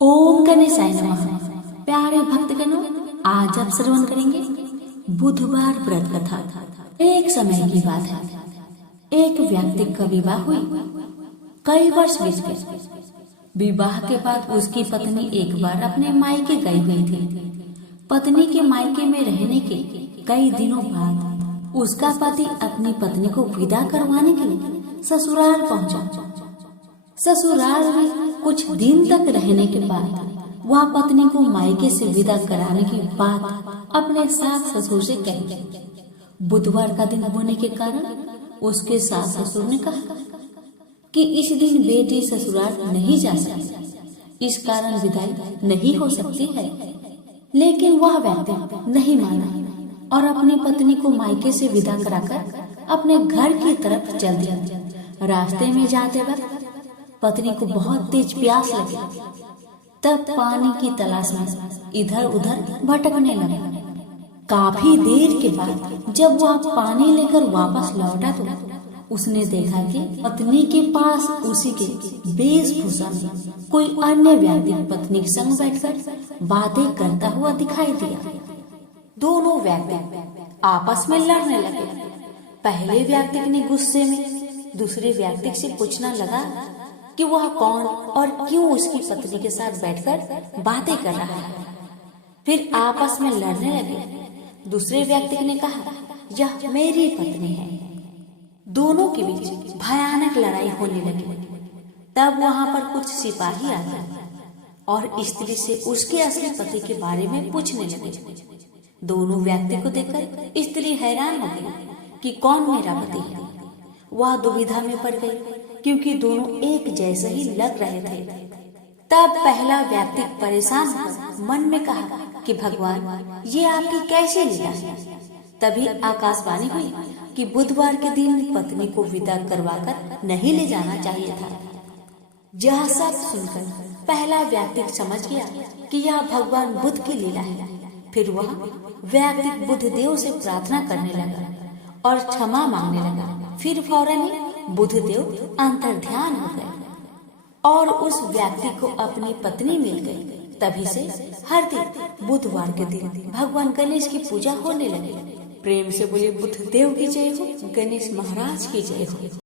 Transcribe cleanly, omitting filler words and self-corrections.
ओम गणेशाय नमः। प्यारे भक्तगणों, आज आप श्रवण करेंगे बुधवार व्रत कथा। एक समय की बात है, एक व्यक्ति का विवाह हुई। कई वर्ष बीत गए। विवाह के बाद उसकी पत्नी एक बार अपने मायके गई हुई थी। पत्नी के मायके में रहने के कई दिनों बाद उसका पति अपनी पत्नी को विदा करवाने के लिए ससुराल पहुंचा। ससुराल में कुछ दिन तक रहने के बाद वह पत्नी को मायके से विदा कराने की बात अपने सास ससुर से कही। बुधवार का दिन होने के कारण उसके सास ससुर ने कहा कि इस दिन बेटी ससुराल नहीं जा सकती, इस कारण विदाई नहीं हो सकती है। लेकिन वह व्यक्ति नहीं माना और अपनी पत्नी को मायके से विदा कराकर अपने घर की तरफ चल दिया। रास्ते में जाते वक्त पत्नी को बहुत तेज प्यास लगी। तब पानी की तलाश में इधर उधर भटकने लगा। काफी देर के बाद जब वह पानी लेकर वापस लौटा तो उसने देखा कि पत्नी के पास उसी के वेशभूषा में कोई अन्य व्यक्ति पत्नी के संग बैठकर बातें करता हुआ दिखाई दिया। दोनों व्यक्ति आपस में लड़ने लगे। पहले व्यक्ति ने गुस्से में दूसरे व्यक्ति से पूछना लगा कि वह कौन और क्यों उसकी पत्नी के साथ बैठकर बातें कर रहा है। फिर आपस में लड़ने लगे। दूसरे व्यक्ति ने कहा, यह मेरी पत्नी है। दोनों के बीच भयानक लड़ाई होने लगी। तब वहां पर कुछ सिपाही आ गए और स्त्री से उसके असली पति के बारे में पूछने लगे। दोनों व्यक्ति को देखकर स्त्री हैरान हो गई कि कौन मेरा पति है। वह दुविधा में पड़ गई क्योंकि दोनों एक जैसे ही लग रहे थे। तब पहला व्यक्ति परेशान होकर मन में कहा कि भगवान, ये आपकी कैसी लीला है। तभी आकाशवाणी हुई कि बुधवार के दिन पत्नी को विदा करवाकर नहीं ले जाना चाहिए था। यह सब सुनकर पहला व्यक्ति समझ गया कि यह भगवान बुद्ध की लीला है। फिर वह व्यक्ति बुद्धदेव से प्रार्थना करने लगा और क्षमा मांगने लगा। फिर फौरन ही बुद्धदेव अंतर्ध्यान हो गए और उस व्यक्ति को अपनी पत्नी मिल गई। तभी से हर दिन बुधवार के दिन भगवान गणेश की पूजा होने लगी। प्रेम से बोले बुद्धदेव की जय हो, गणेश महाराज की जय हो।